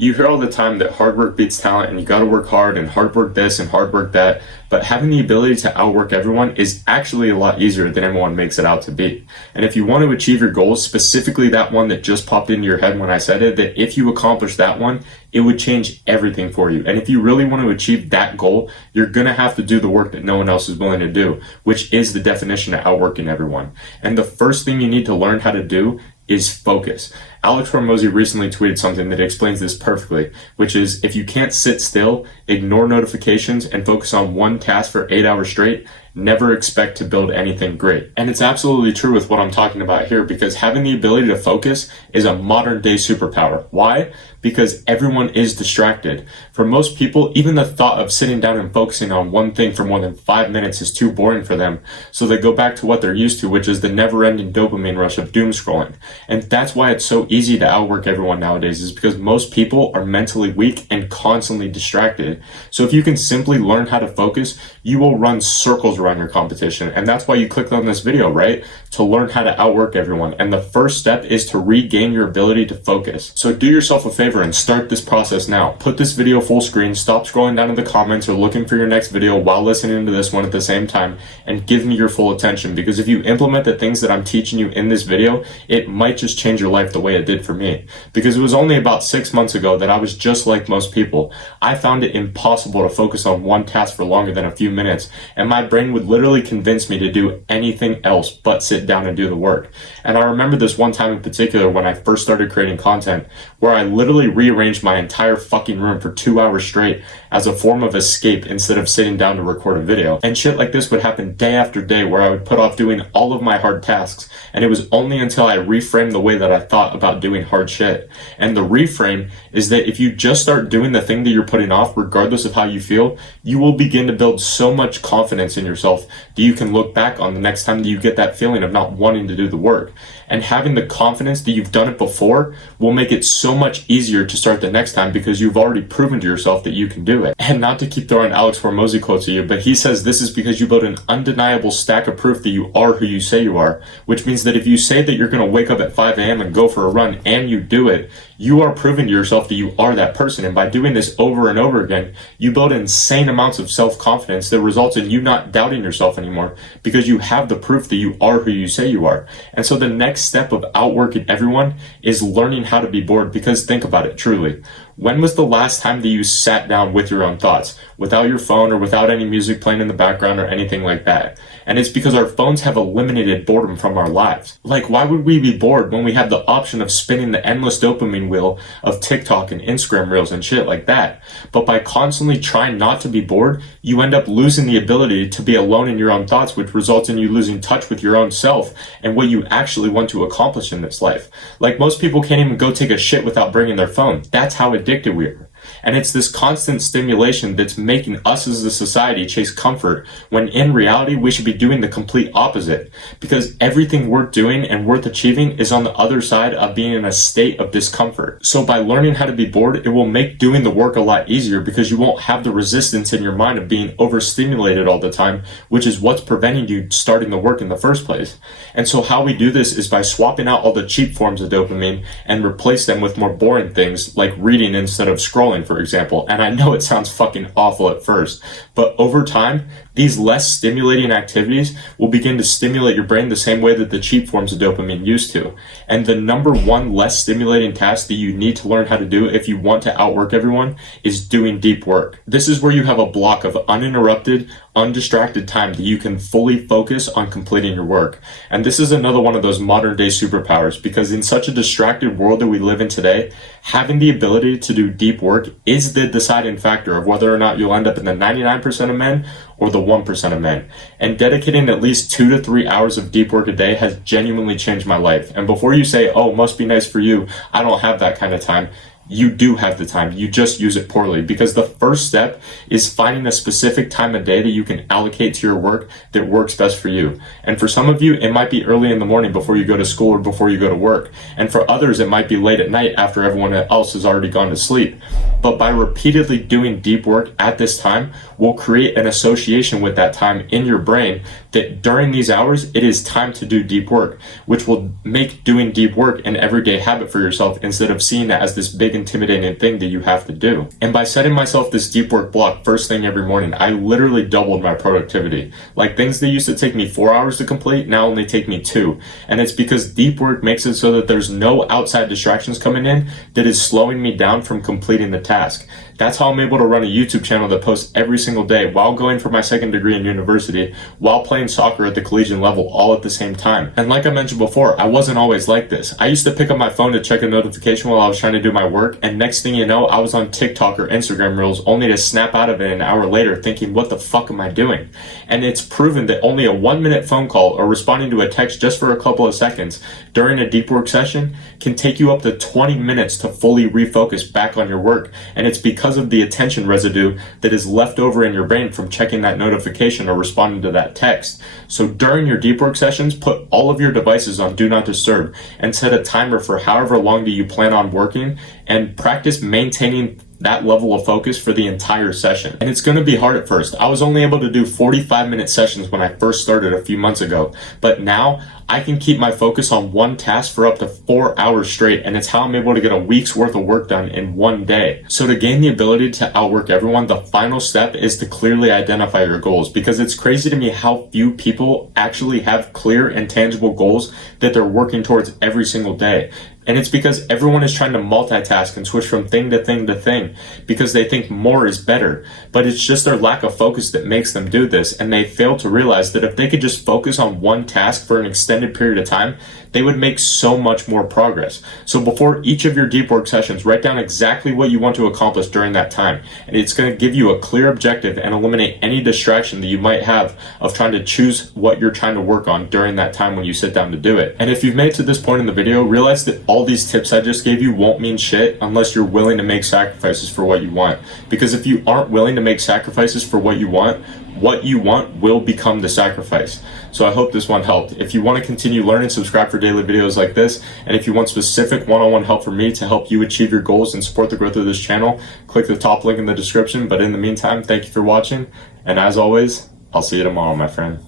You hear all the time that hard work beats talent and you gotta work hard and hard work this and hard work that, but having the ability to outwork everyone is actually a lot easier than everyone makes it out to be. And if you want to achieve your goals, specifically that one that just popped into your head when I said it, that if you accomplish that one, it would change everything for you. And if you really want to achieve that goal, you're gonna have to do the work that no one else is willing to do, which is the definition of outworking everyone. And the first thing you need to learn how to do is focus. Alex Hormozy recently tweeted something that explains this perfectly, which is if you can't sit still, ignore notifications, and focus on one task for 8 hours straight, never expect to build anything great. And it's absolutely true with what I'm talking about here, because having the ability to focus is a modern day superpower. Why? Because everyone is distracted. For most people, even the thought of sitting down and focusing on one thing for more than 5 minutes is too boring for them. So they go back to what they're used to, which is the never-ending dopamine rush of doom scrolling. And that's why it's so easy to outwork everyone nowadays, is because most people are mentally weak and constantly distracted. So if you can simply learn how to focus, you will run circles around your competition. And that's why you clicked on this video, right? To learn how to outwork everyone. And the first step is to regain your ability to focus. So do yourself a favor and start this process now. Put this video full screen, stop scrolling down in the comments or looking for your next video while listening to this one at the same time, and give me your full attention. Because if you implement the things that I'm teaching you in this video, it might just change your life the way it did for me. Because it was only about 6 months ago that I was just like most people. I found it impossible to focus on one task for longer than a few minutes, and my brain would literally convince me to do anything else but sit down and do the work. And I remember this one time in particular when I first started creating content, where I literally rearranged my entire fucking room for 2 hours straight as a form of escape instead of sitting down to record a video. And shit like this would happen day after day, where I would put off doing all of my hard tasks, and it was only until I reframed the way that I thought about doing hard shit. And the reframe is that if you just start doing the thing that you're putting off, regardless of how you feel, you will begin to build so much confidence in yourself that you can look back on the next time that you get that feeling of not wanting to do the work. And having the confidence that you've done it before will make it so much easier to start the next time, because you've already proven to yourself that you can do it. And not to keep throwing Alex Hormozy quotes at you, but he says this is because you build an undeniable stack of proof that you are who you say you are, which means that if you say that you're going to wake up at 5 a.m. and go for a run and you do it, you are proving to yourself that you are that person. And by doing this over and over again, you build insane amounts of self-confidence that results in you not doubting yourself anymore, because you have the proof that you are who you say you are. And so the next step of outworking everyone is learning how to be bored. Because think about it truly. When was the last time that you sat down with your own thoughts, without your phone or without any music playing in the background or anything like that? And it's because our phones have eliminated boredom from our lives. Like, why would we be bored when we have the option of spinning the endless dopamine wheel of TikTok and Instagram reels and shit like that? But by constantly trying not to be bored, you end up losing the ability to be alone in your own thoughts, which results in you losing touch with your own self and what you actually want to accomplish in this life. Like, most people can't even go take a shit without bringing their phone. That's how addicted we are. And it's this constant stimulation that's making us as a society chase comfort, when in reality we should be doing the complete opposite. Because everything worth doing and worth achieving is on the other side of being in a state of discomfort. So by learning how to be bored, it will make doing the work a lot easier, because you won't have the resistance in your mind of being overstimulated all the time, which is what's preventing you starting the work in the first place. And so how we do this is by swapping out all the cheap forms of dopamine and replace them with more boring things, like reading instead of scrolling, for example. And I know it sounds fucking awful at first, but over time, these less stimulating activities will begin to stimulate your brain the same way that the cheap forms of dopamine used to. And the number one less stimulating task that you need to learn how to do if you want to outwork everyone is doing deep work. This is where you have a block of uninterrupted, undistracted time that you can fully focus on completing your work. And this is another one of those modern day superpowers, because in such a distracted world that we live in today, having the ability to do deep work is the deciding factor of whether or not you'll end up in the 99% of men or the 1% of men. And dedicating at least 2 to 3 hours of deep work a day has genuinely changed my life. And before you say, oh, must be nice for you, I don't have that kind of time, you do have the time. You just use it poorly, because the first step is finding a specific time of day that you can allocate to your work that works best for you. And for some of you, it might be early in the morning before you go to school or before you go to work. And for others, it might be late at night after everyone else has already gone to sleep. But by repeatedly doing deep work at this time, we'll create an association with that time in your brain that during these hours, it is time to do deep work, which will make doing deep work an everyday habit for yourself, instead of seeing it as this big intimidating thing that you have to do. And by setting myself this deep work block first thing every morning, I literally doubled my productivity. Like things that used to take me 4 hours to complete now only take me 2. And it's because deep work makes it so that there's no outside distractions coming in that is slowing me down from completing the task. That's how I'm able to run a YouTube channel that posts every single day while going for my second degree in university, while playing soccer at the collegiate level all at the same time. And like I mentioned before, I wasn't always like this. I used to pick up my phone to check a notification while I was trying to do my work, and next thing you know, I was on TikTok or Instagram Reels only to snap out of it an hour later thinking, what the fuck am I doing? And it's proven that only a 1-minute phone call or responding to a text just for a couple of seconds during a deep work session can take you up to 20 minutes to fully refocus back on your work. And it's because of the attention residue that is left over in your brain from checking that notification or responding to that text. So during your deep work sessions, put all of your devices on do not disturb and set a timer for however long do you plan on working, and practice maintaining that level of focus for the entire session. And it's going to be hard at first. I was only able to do 45-minute sessions when I first started a few months ago, but now I can keep my focus on one task for up to 4 hours straight, and it's how I'm able to get a week's worth of work done in one day. So to gain the ability to outwork everyone, the final step is to clearly identify your goals, because it's crazy to me how few people actually have clear and tangible goals that they're working towards every single day. And it's because everyone is trying to multitask and switch from thing to thing to thing because they think more is better. But it's just their lack of focus that makes them do this, and they fail to realize that if they could just focus on one task for an extended period of time, they would make so much more progress. So before each of your deep work sessions, write down exactly what you want to accomplish during that time. And it's going to give you a clear objective and eliminate any distraction that you might have of trying to choose what you're trying to work on during that time when you sit down to do it. And if you've made it to this point in the video, realize that all these tips I just gave you won't mean shit unless you're willing to make sacrifices for what you want. Because if you aren't willing to make sacrifices for what you want will become the sacrifice. So I hope this one helped. If you want to continue learning, subscribe for daily videos like this. And if you want specific one-on-one help from me to help you achieve your goals and support the growth of this channel, click the top link in the description. But in the meantime, thank you for watching. And as always, I'll see you tomorrow, my friend.